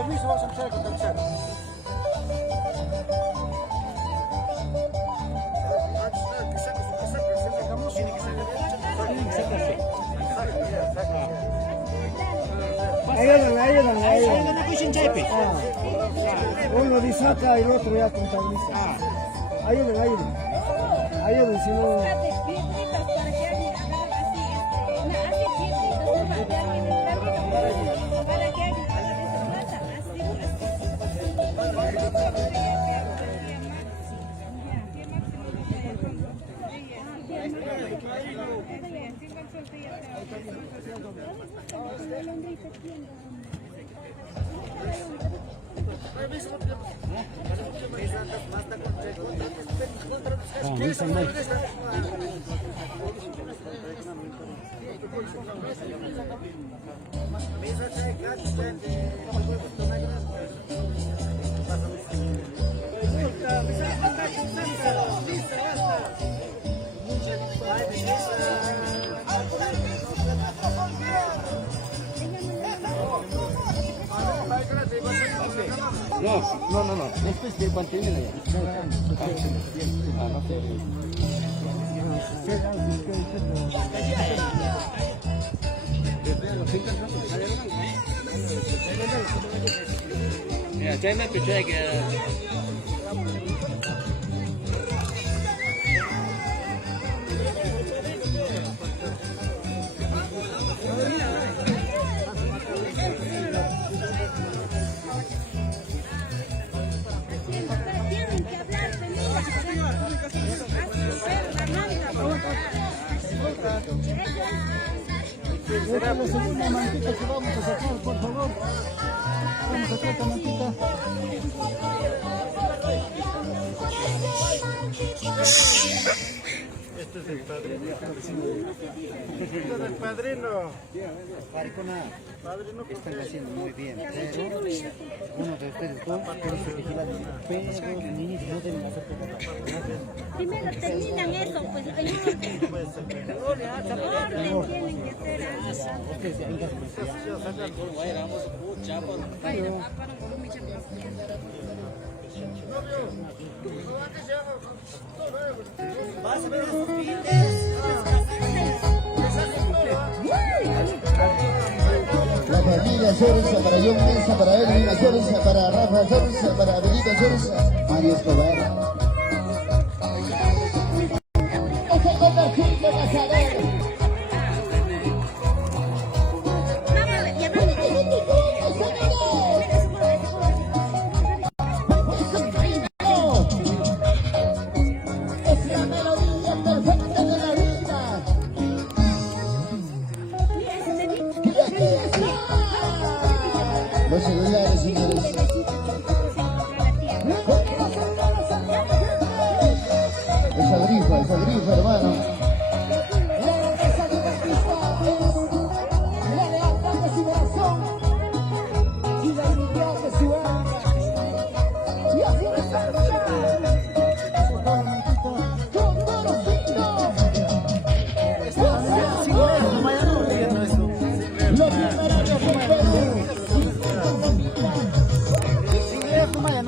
permiso, vamos a empezar a contactar. Ayúdenle. Uno dice acá y el otro ya contabiliza. Ayúdenle. Ayúdenle, si no... No. Después que mantienen allá. Ya, saya nak percaya ke Esta es la segunda mantita que vamos a sacar, por favor. Vamos a sacar esta mantita. Este es el padrino. Este es el padrino. Padrino, están haciendo muy bien, pero uno de ustedes dos tiene que vigilar, pero los niños no deben hacer todo. Primero terminan eso, pues ayúdenme. Orden tienen que hacer. Ustedes se vengan. La familia Sorza para John Mesa, para Edwin Sorza, para Rafa Sorza, para Benito Sorza, Mario Escobar. Los celulares, señores. Esa grifa, hermano.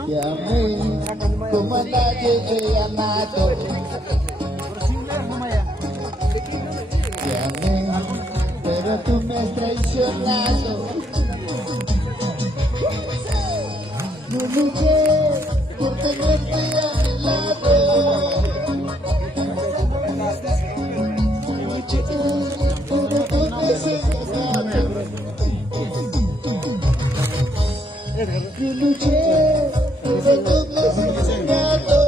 Llamé, como a nadie he amado. Llamé, pero tú me has traicionado. No luché por tenerte a mi lado. Pero tú me has engañado. Yo luché, pero tú me has engañado.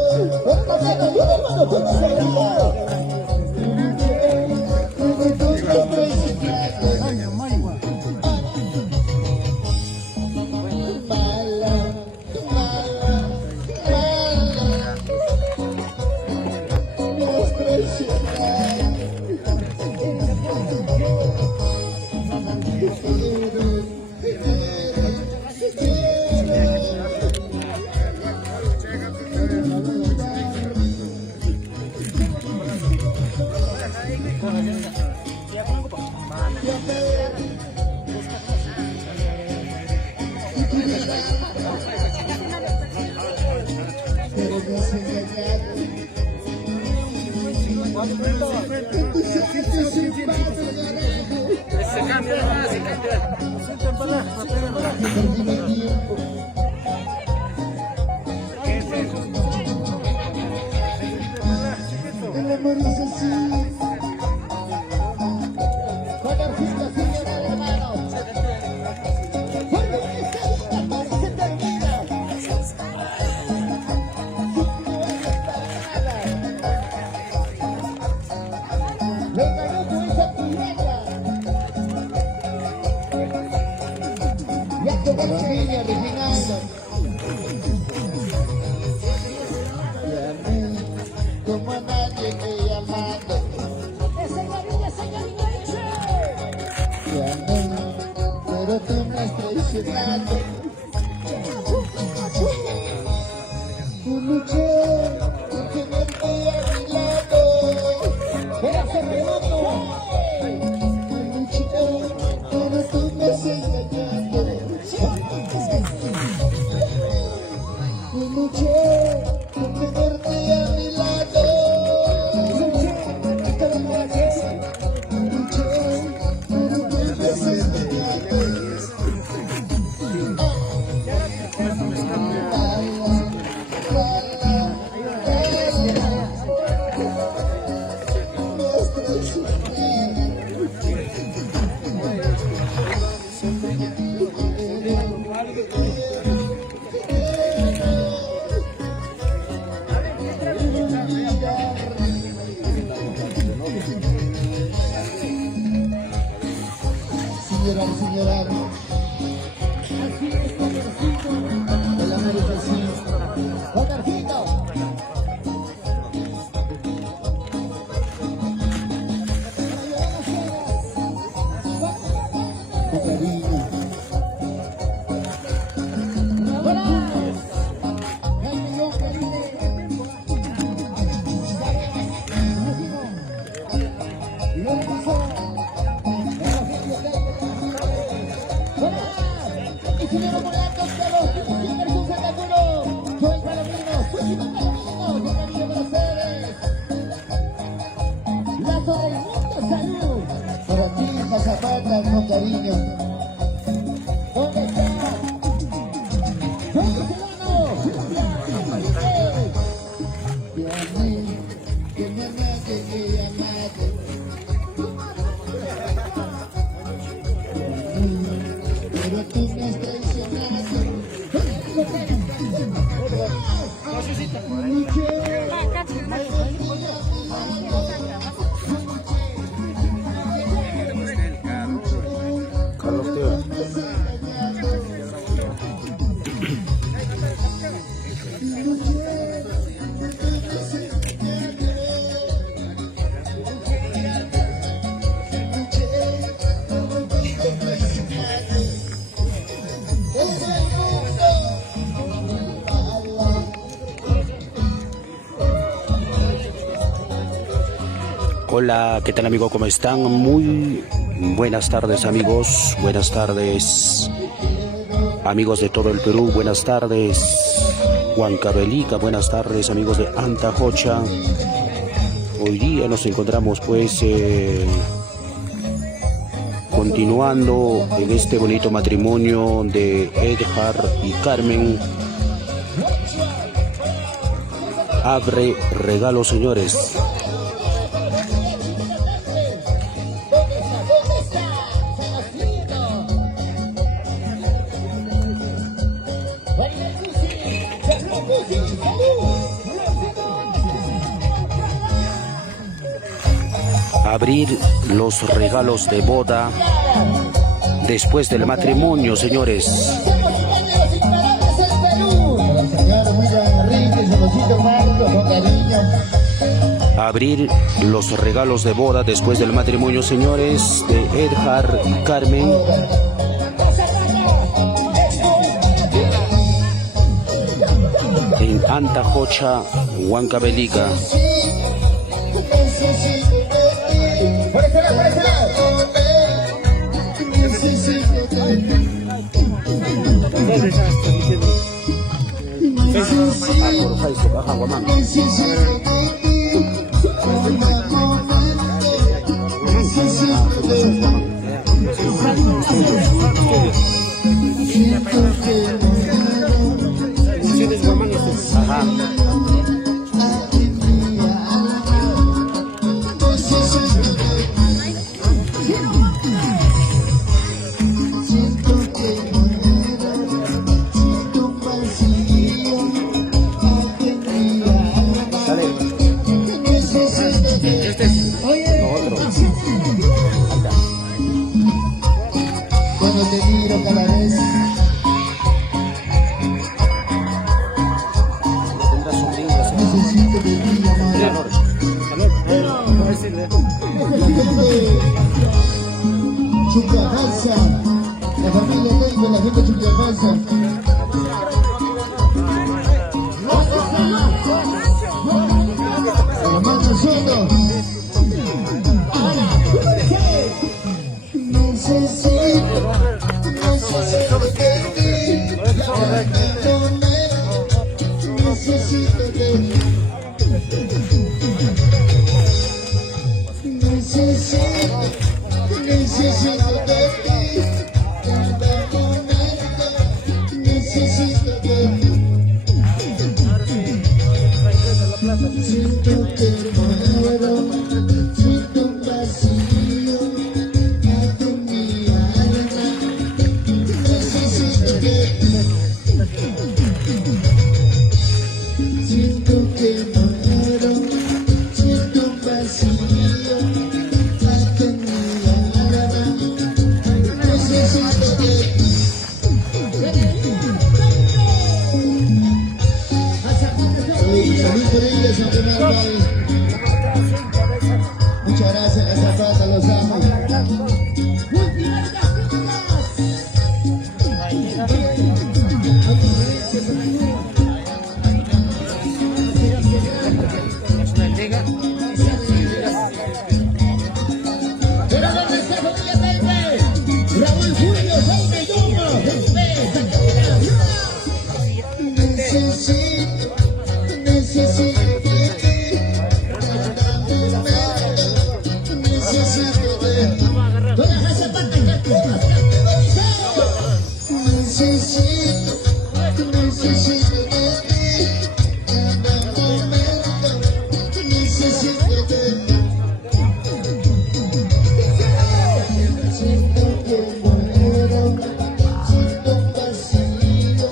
Pero me has engañado. Se cambia nomás, se cambia. Perdí mi tiempo. El amor es así. Con artistas, señores hermanos. Cuando esta vida se termina. Venga, loco, esa tu regla. Ya con la niña original. Y a mí, como a nadie me he amado. Y a mí, pero tú me has traicionado. Tú luché por tenerte a mi lado. Pero se me notó. Tú luché, pero tú me has engañado. Tú luché por tenerte a mi lado. Luché, pero tú me has engañado. Señora, el amor es así. ¡Jodercito! Con cariño. Para ti, Mazapata, con cariño. ¿Dónde está? ¿Dónde se ganó? Y a mí, que me amaste, que amaste. Pero tú me has traicionado. Hola, ¿qué tal amigos? ¿Cómo están? Muy buenas tardes amigos, buenas tardes amigos de todo el Perú, buenas tardes Huancavelica, buenas tardes amigos de Antajocha. Hoy día nos encontramos pues continuando en este bonito matrimonio de Edgar y Carmen. Abre regalos, señores. Abrir los regalos de boda después del matrimonio, señores. Abrir los regalos de boda después del matrimonio, señores, de Edgar y Carmen. En Antajocha, Huancavelica. ¿Dónde estás transmitiendo? Por Facebook, ajá, Guamán. Emisiones Guamán esto. Ajá. Cuando te miro cada vez, necesito de ti, amor. Chuquiapanza, la familia tengo, la gente de Chuquiapanza. Los machos solos. Necesito de ti, necesito de ti. Necesito de ti, cada momento, necesito de ti. Siento que muero, siento un vacío, ato mi alma, necesito de ti. Siento que muero, siento un vacío, ato mi alma, necesito de ti. Salud por ellos, muchas gracias, la Zapata, los amo. Pero ¿dónde está familia Pepe? Raúl Julio, Jaime Dumbo, necesito de ti, necesito de ti. Todas las zapatas que actúas, necesito de ti, cada momento, necesito de ti. Siento que muero, siento un vacío,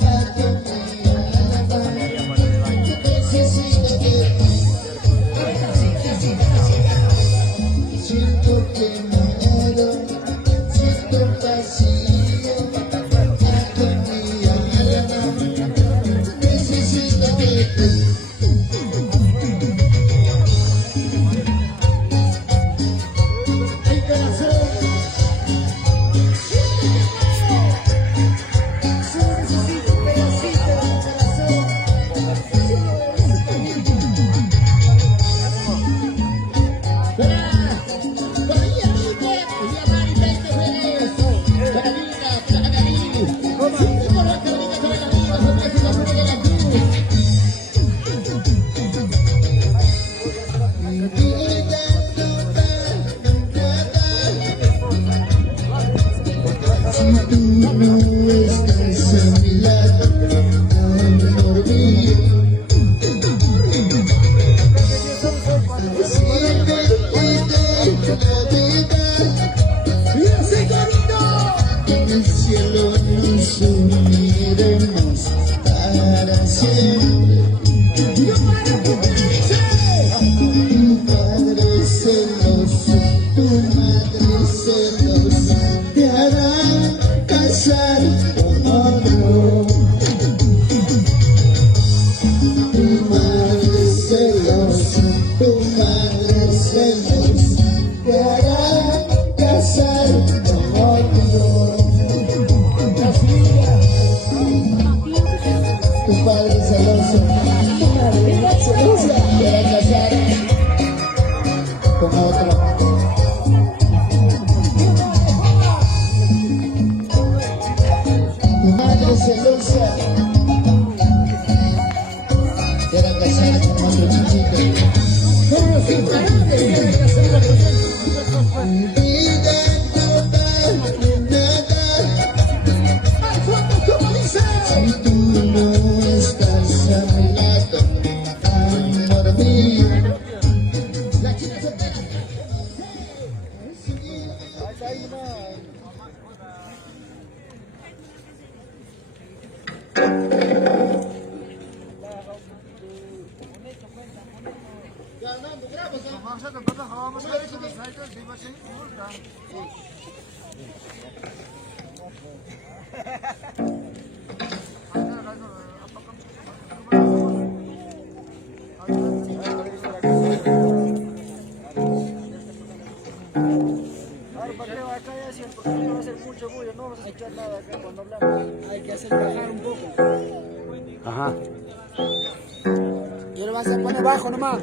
ato mi alma, necesito de ti. Siento que muero, siento un vacío, ato mi alma, necesito de ti. Ay, corazón. Necesito un pedacito de corazón. No estás a mi lado, amor mío. Siempre te la vida, en el cielo nos uniremos para siempre. Tu madre celosa te hará casar con otro. Tu madre celosa te hará casar con otro. Tu padre celoso Ahora Mateo, acá ya siento porque no va a hacer mucho bullo, no vamos a escuchar nada acá cuando hablamos. Hay que hacer bajar un poco. Ajá. Y lo vas a poner bajo nomás.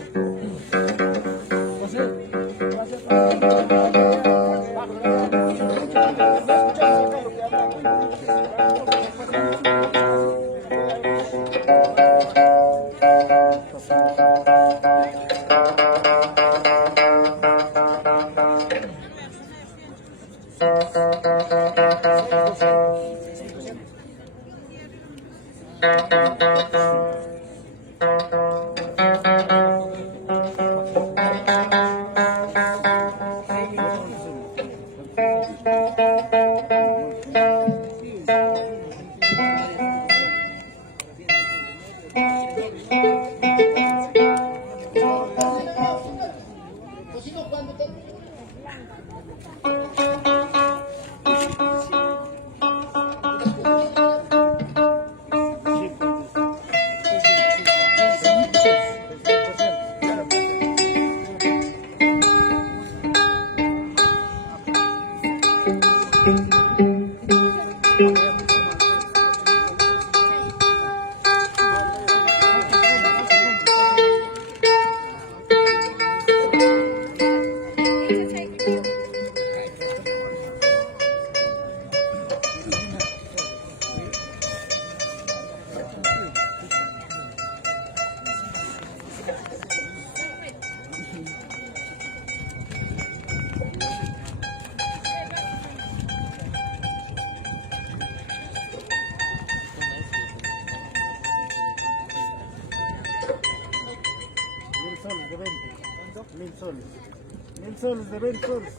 Mil soles de 20 soles.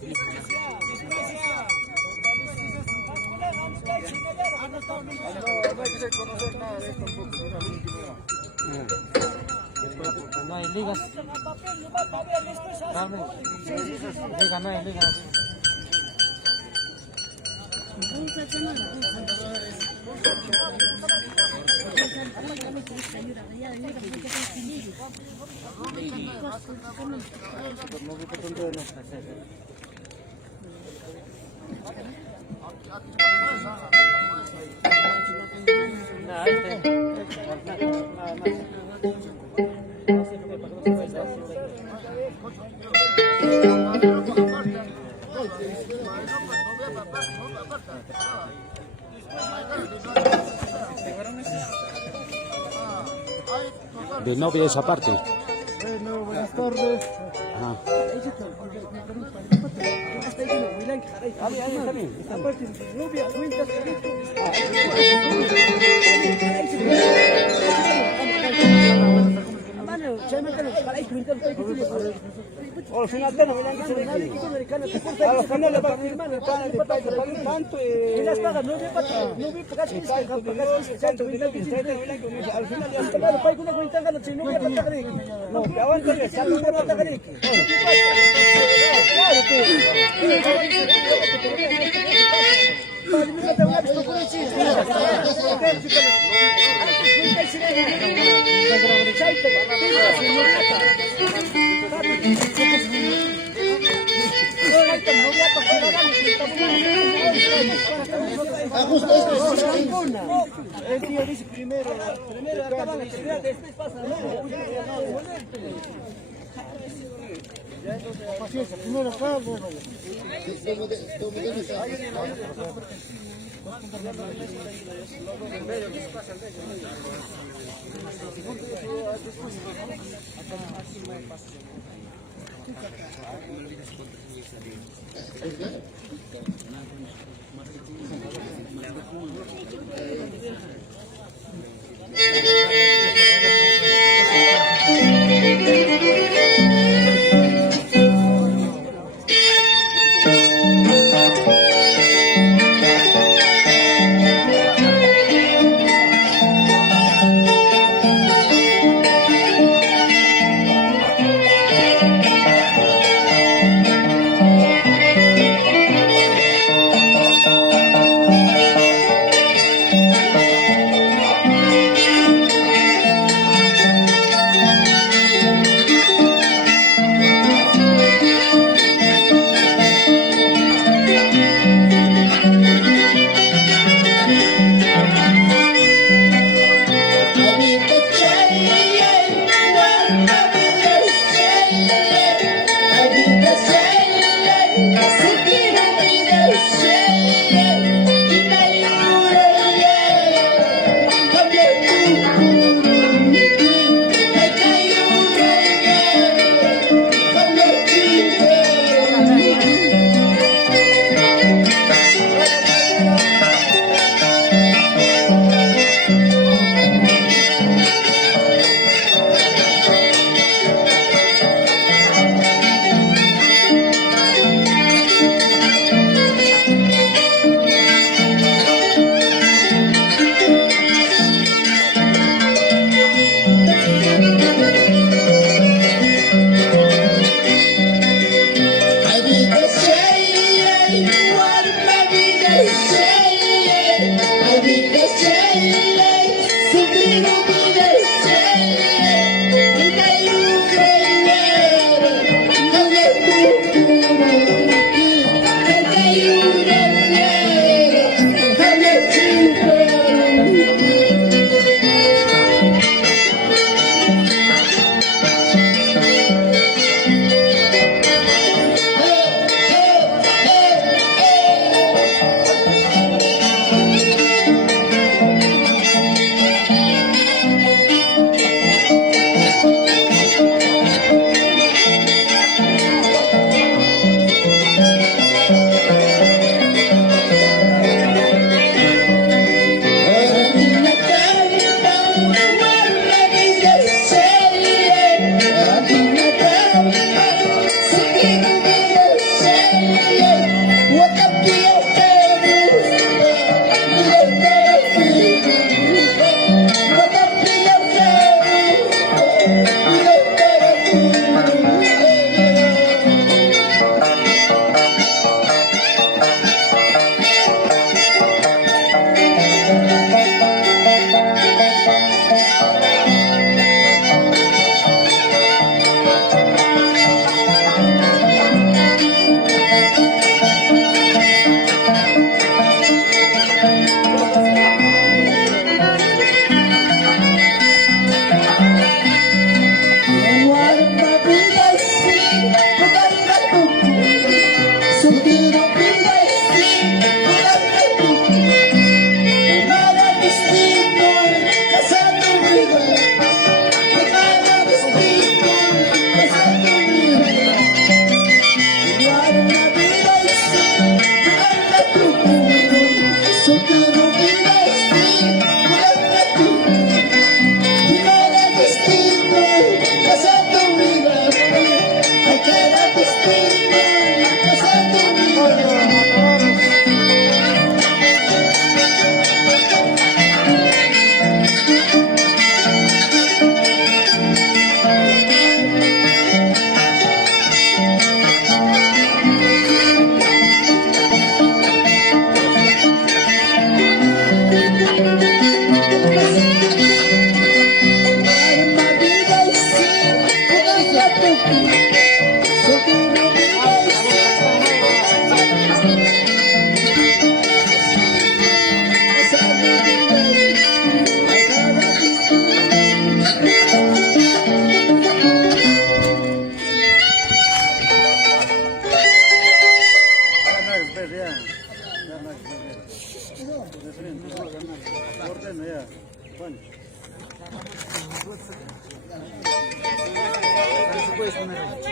No hay que reconocer nada de esto un poco. No hay ligas. Liga, no hay ligas. De novia esa parte. Bueno, buenas tardes. Ajá. Al final no me a los canales para mi hermano, tanto y las pagas no me pagan, no me pagas que tanto al final ya está para una cuenta ganas si no me pagan. No, que aguanta que salga no pagan. Claro el tío dice primero acaban la después pasa. Paciencia, primero acá, luego.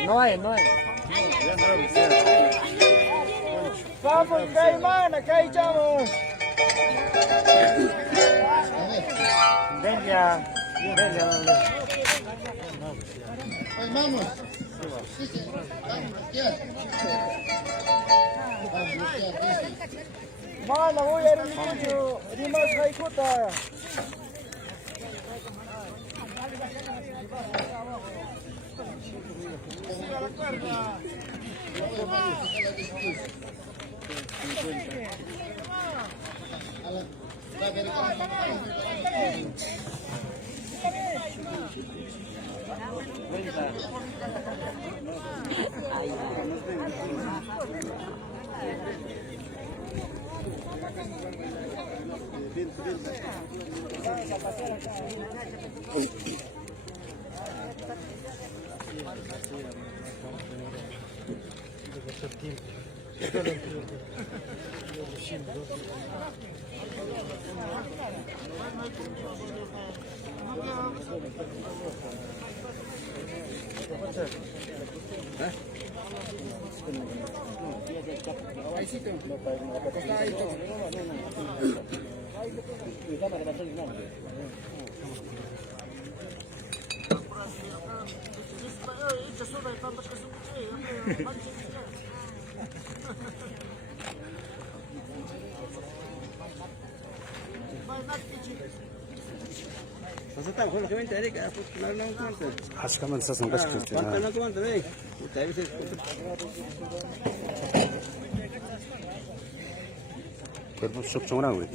No hay. Vamos, Caimán, acá echamos. Venga. Vamos. Mala, voy a ir al coche. Rimas, Jaikuta. Aşkaman sasın kaç kesti. Pero sok-sok güey.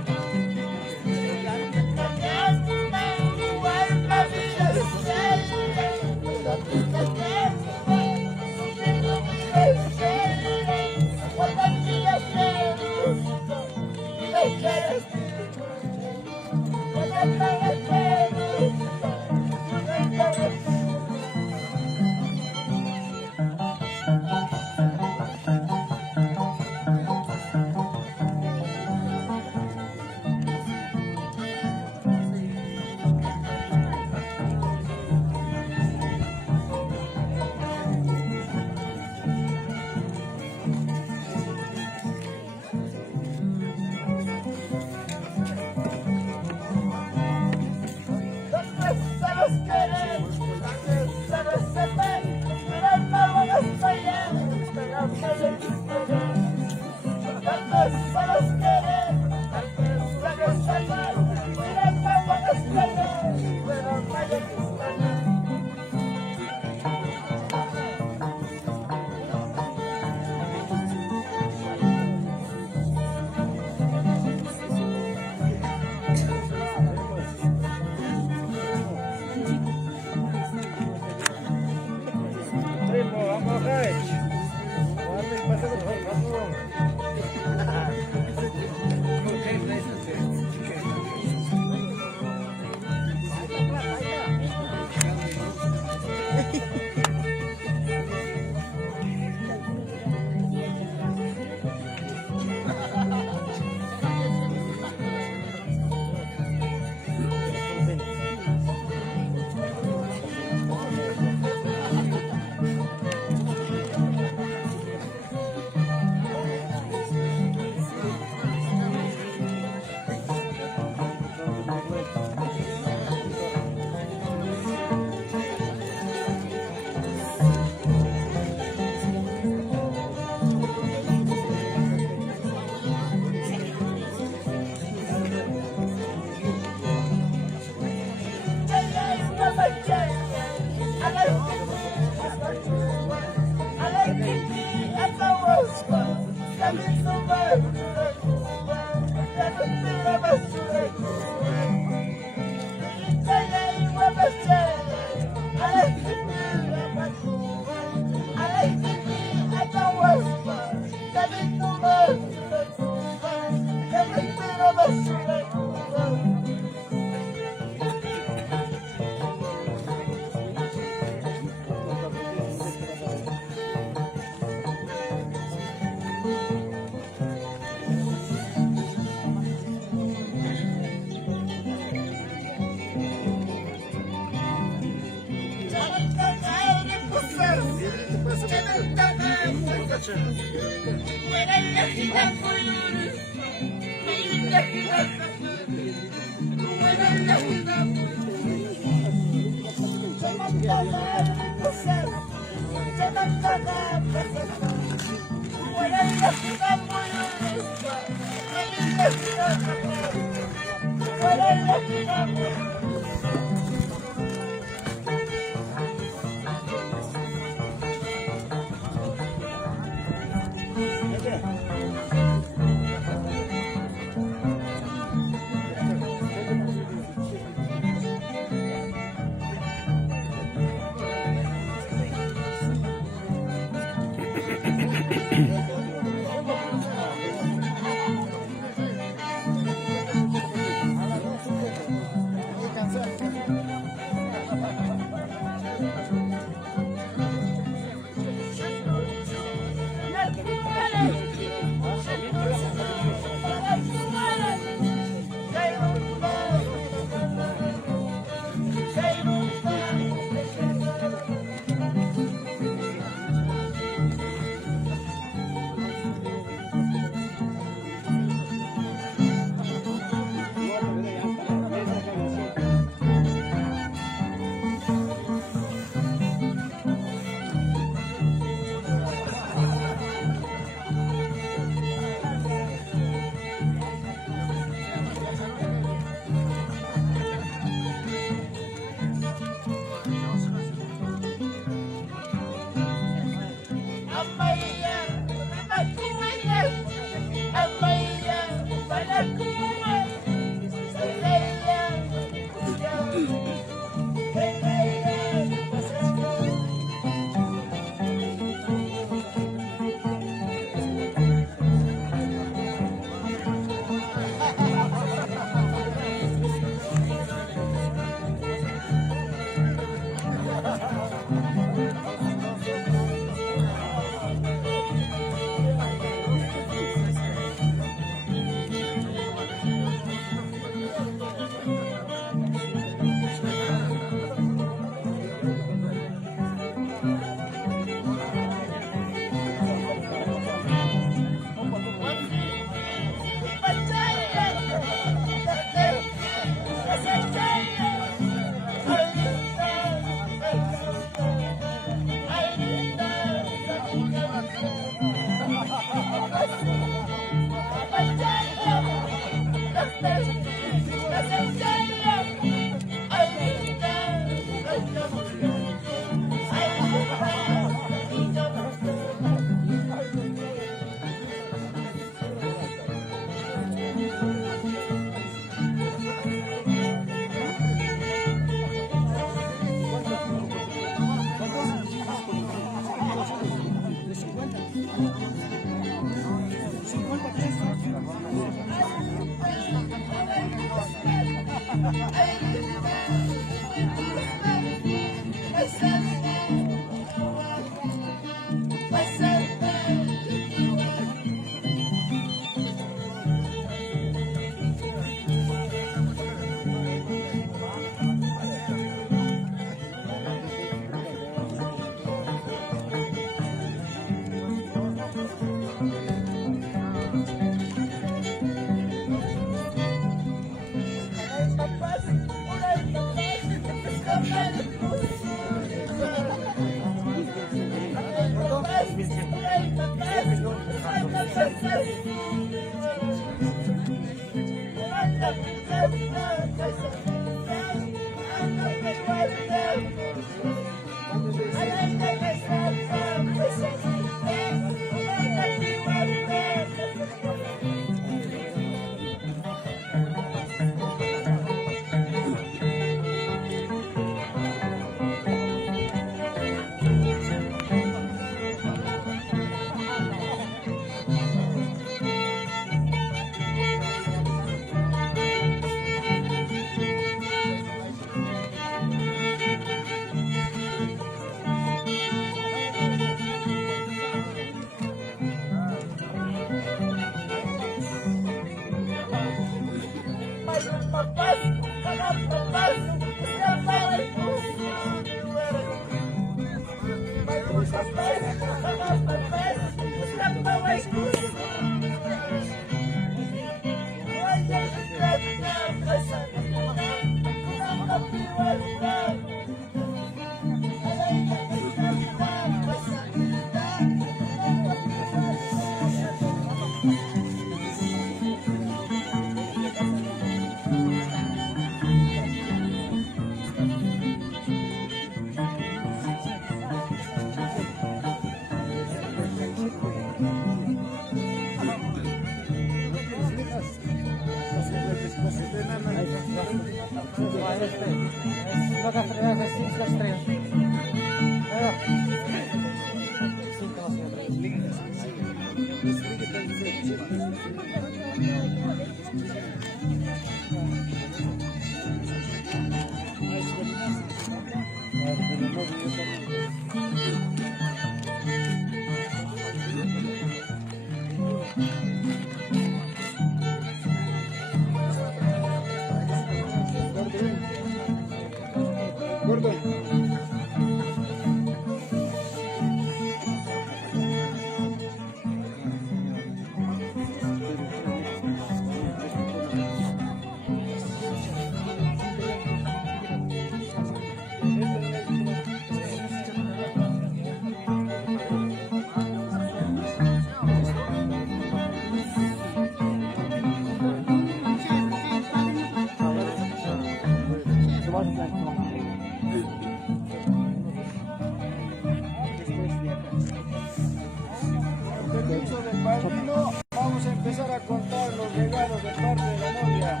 Permiso del padrino, vamos a empezar a contar los regalos de parte de la novia.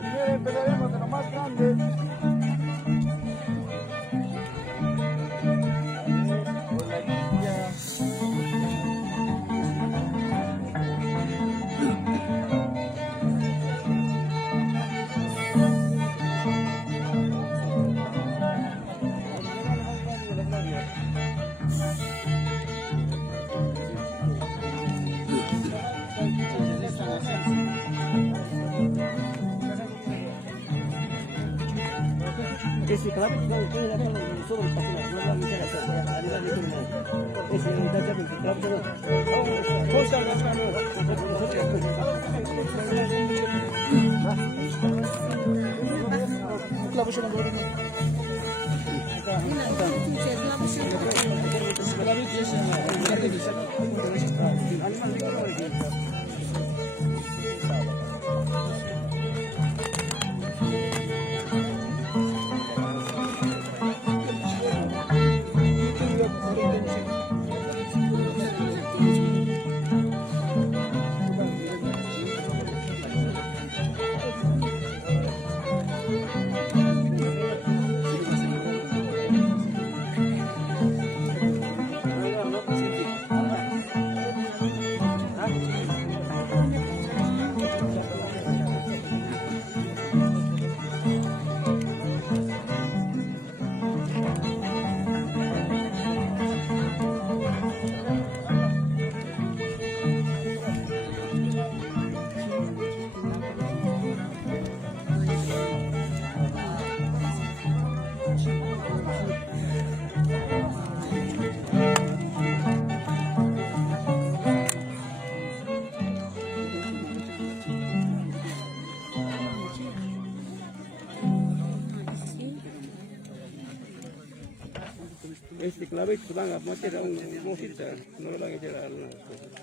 Primero empezaremos de lo más grande. Con la niña. Ese clave tiene la mano sobre el papel, no va a meter arriba de todo. Ese el clave todo. Cosa este clave van a meter a una mosquita, no lo van a meter a una cosa.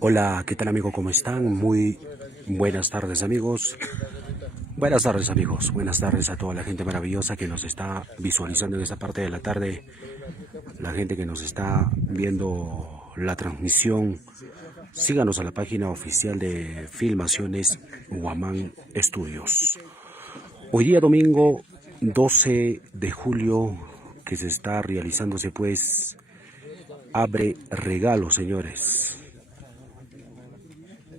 Hola, ¿qué tal amigo? ¿Cómo están? Muy buenas tardes amigos. Buenas tardes amigos. Buenas tardes a toda la gente maravillosa que nos está visualizando en esta parte de la tarde. La gente que nos está viendo la transmisión. Síganos a la página oficial de Filmaciones Guamán Estudios. Hoy día domingo 12 de julio que se está realizándose pues Abre Regalos, señores.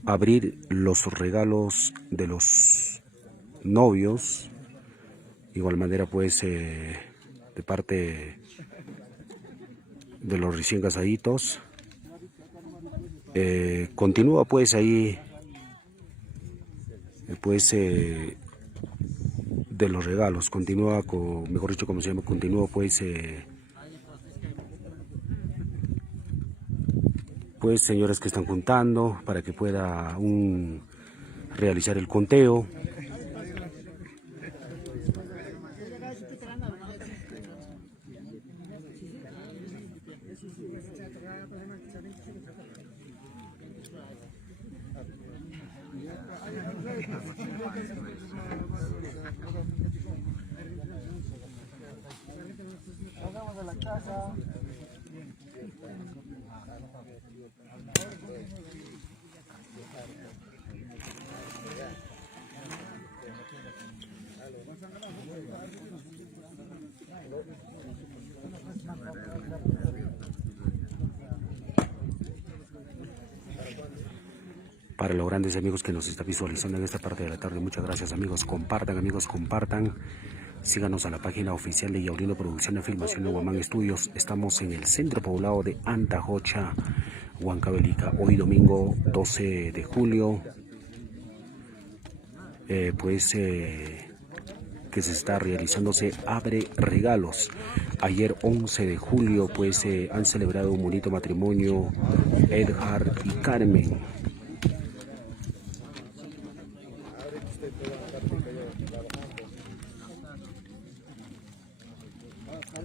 Abrir los regalos de los novios, igual manera pues de parte de los recién casaditos. Continúa pues ahí pues de los regalos, continúa con, mejor dicho, como se llama, continúa pues señores que están contando para que pueda realizar el conteo. Para los grandes amigos que nos está visualizando en esta parte de la tarde, muchas gracias amigos. Compartan amigos, compartan. Síganos a la página oficial de Yaulino Producciones Filmación de Guamán Estudios. Estamos en el centro poblado de Antajocha, Huancavelica. Hoy domingo 12 de julio. Que se está realizándose Abre Regalos. Ayer 11 de julio pues han celebrado un bonito matrimonio Edgar y Carmen.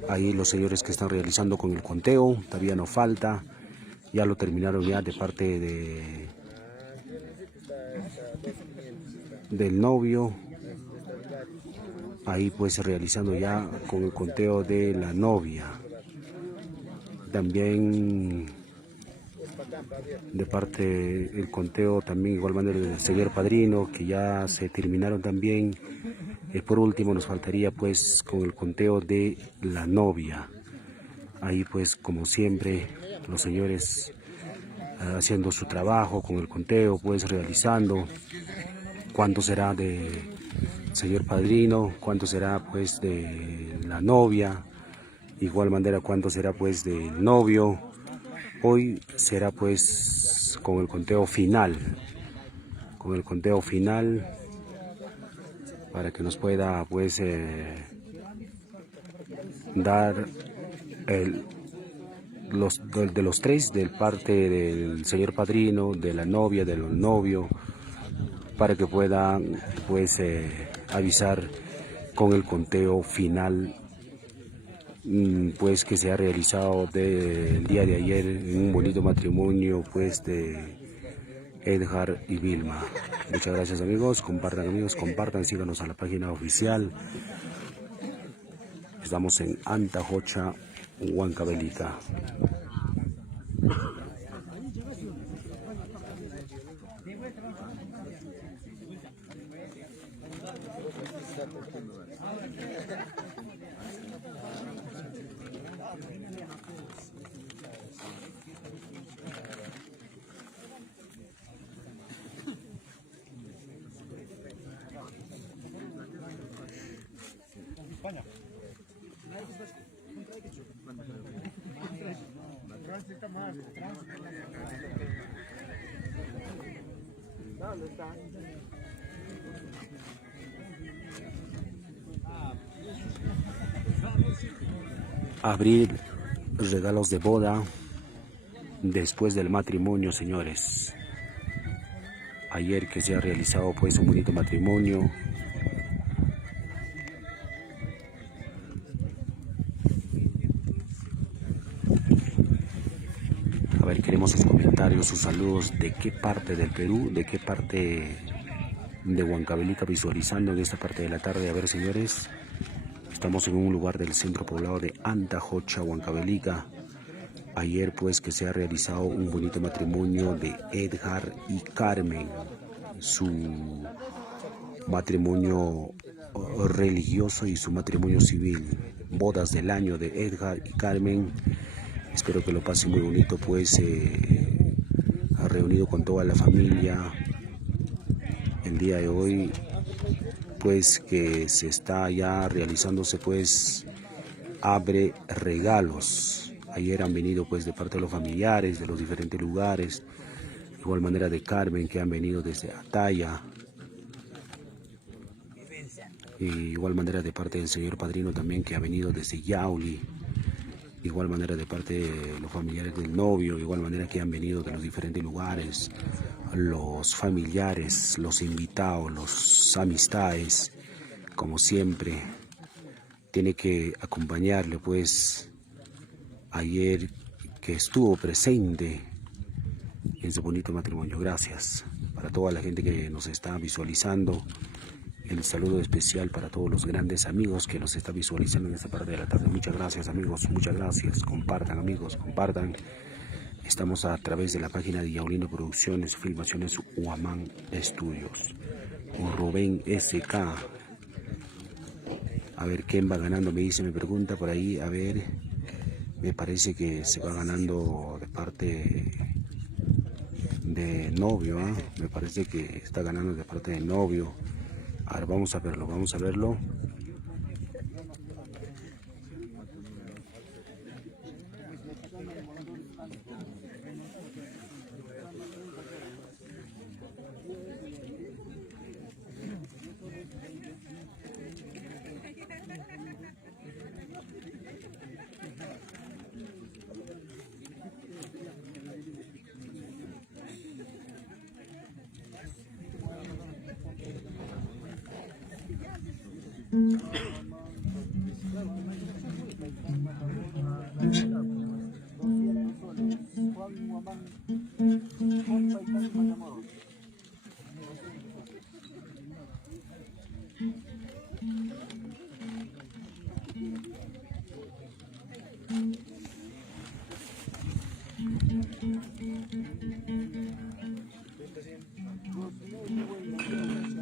Ahí los señores que están realizando con el conteo, todavía no falta, ya lo terminaron ya de parte del novio. Ahí pues realizando ya con el conteo de la novia. También de parte el conteo también igual manera del señor padrino, que ya se terminaron también. Por último nos faltaría pues con el conteo de la novia. Ahí pues como siempre los señores haciendo su trabajo con el conteo, pues realizando cuánto será de señor padrino, cuánto será pues de la novia, igual manera cuánto será pues del novio. Hoy será pues con el conteo final, para que nos pueda pues dar de los tres, del parte del señor padrino, de la novia, del novio, para que puedan pues avisar con el conteo final pues que se ha realizado el día de ayer en un bonito matrimonio pues de Edgar y Vilma. Muchas gracias amigos, compartan, síganos a la página oficial. Estamos en Antajocha, Huancavelica. Abrir regalos de boda después del matrimonio, señores. Ayer que se ha realizado pues un bonito matrimonio. A ver, queremos esperamos sus comentarios, sus saludos, de qué parte del Perú, de qué parte de Huancavelica visualizando en esta parte de la tarde. A ver, señores, estamos en un lugar del centro poblado de Antajocha, Huancavelica. Ayer pues que se ha realizado un bonito matrimonio de Edgar y Carmen, su matrimonio religioso y su matrimonio civil, bodas del año de Edgar y Carmen. Espero que lo pasen muy bonito, pues ha reunido con toda la familia el día de hoy, pues que se está ya realizándose, pues abre regalos. Ayer han venido pues de parte de los familiares de los diferentes lugares, de igual manera de Carmen, que han venido desde Ataya, y igual manera de parte del señor padrino también, que ha venido desde Yauli, igual manera de parte de los familiares del novio, igual manera que han venido de los diferentes lugares, los familiares, los invitados, los amistades, como siempre, tiene que acompañarle pues ayer que estuvo presente en su bonito matrimonio. Gracias para toda la gente que nos está visualizando. El saludo especial para todos los grandes amigos que nos está visualizando en esta parte de la tarde. Muchas gracias, amigos, muchas gracias. Compartan, amigos, compartan. Estamos a través de la página de Yaulino Producciones, Filmaciones Huamán Estudios. Rubén SK. A ver quién va ganando, me pregunta por ahí. A ver, me parece que se va ganando de parte de novio, ¿eh? Me parece que está ganando de parte de novio. A ver, vamos a verlo, vamos a verlo.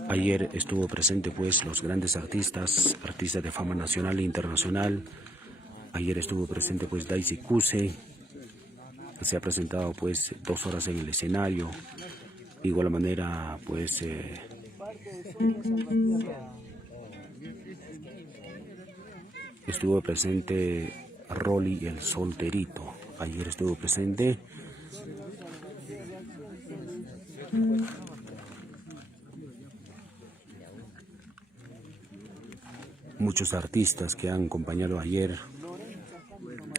Ayer estuvo presente pues los grandes artistas de fama nacional e internacional. Ayer estuvo presente pues Daisy Kuse, que se ha presentado pues 2 horas en el escenario. De igual manera pues estuvo presente Rolly el Solterito. Ayer estuvo presente. Muchos artistas que han acompañado ayer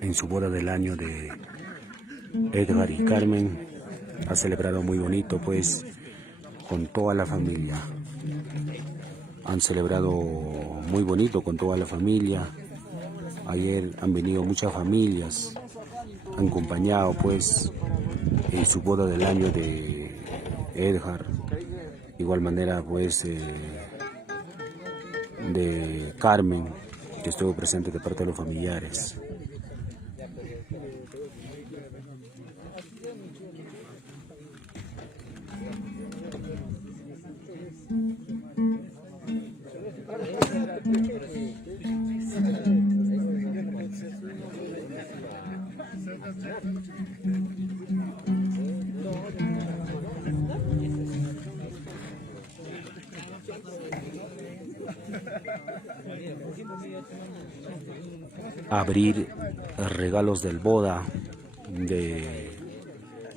en su boda del año de Edgar y Carmen. Ha celebrado muy bonito pues con toda la familia. Han celebrado muy bonito con toda la familia. Ayer han venido muchas familias, han acompañado pues en su boda del año de Edgar. De igual manera pues de Carmen, que estuvo presente de parte de los familiares. Abrir regalos del boda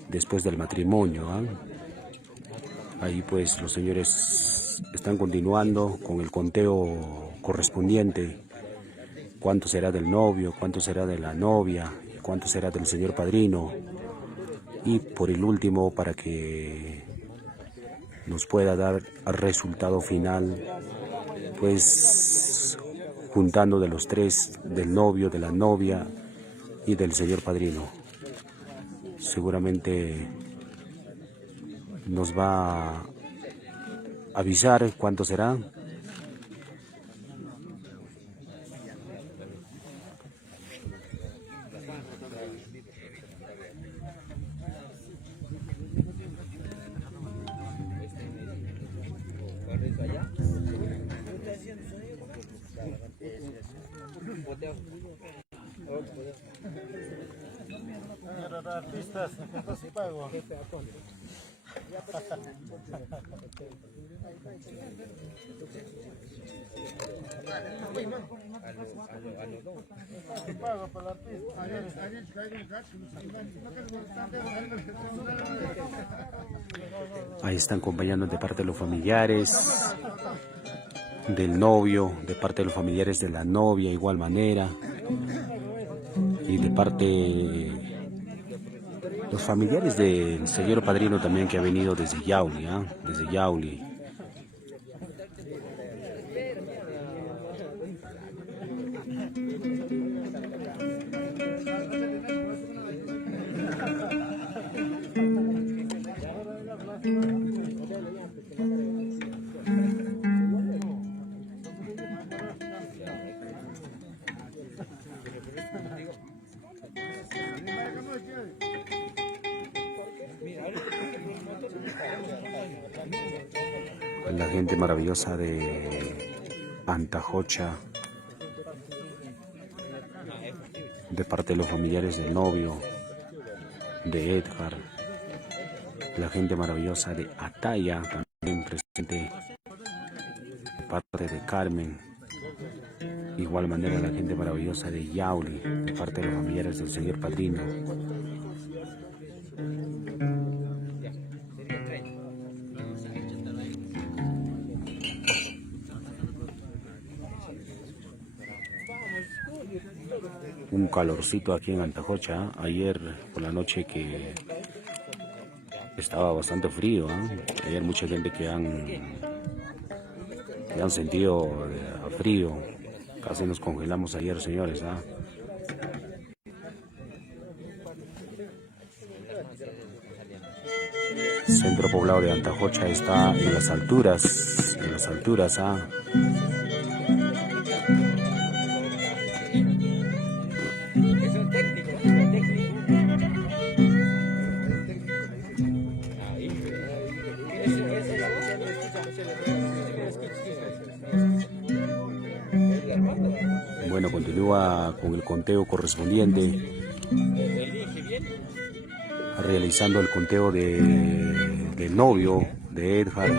después del matrimonio, ¿eh? Ahí pues los señores están continuando con el conteo correspondiente. Cuánto será del novio, cuánto será de la novia, cuánto será del señor padrino. Y por el último, para que nos pueda dar el resultado final, pues juntando de los 3, del novio, de la novia y del señor padrino. seguramente nos va a avisar cuánto será. Artistas, entonces pago. Pago para el Ahí están acompañando de parte de los familiares del novio, de parte de los familiares de la novia, igual manera, y de parte los familiares del señor padrino también, que ha venido desde Yauli, desde Yauli. La gente maravillosa de Antajocha, de parte de los familiares del novio, de Edgar, la gente maravillosa de Ataya, también presente, de parte de Carmen, igual manera la gente maravillosa de Yauli, de parte de los familiares del señor padrino. Un calorcito aquí en Antajocha. Ayer por la noche que estaba bastante frío. Ayer mucha gente que han sentido frío. Casi nos congelamos ayer, señores. Centro poblado de Antajocha está en las alturas, Bueno, continúa con el conteo correspondiente, realizando el conteo del novio de Edgar.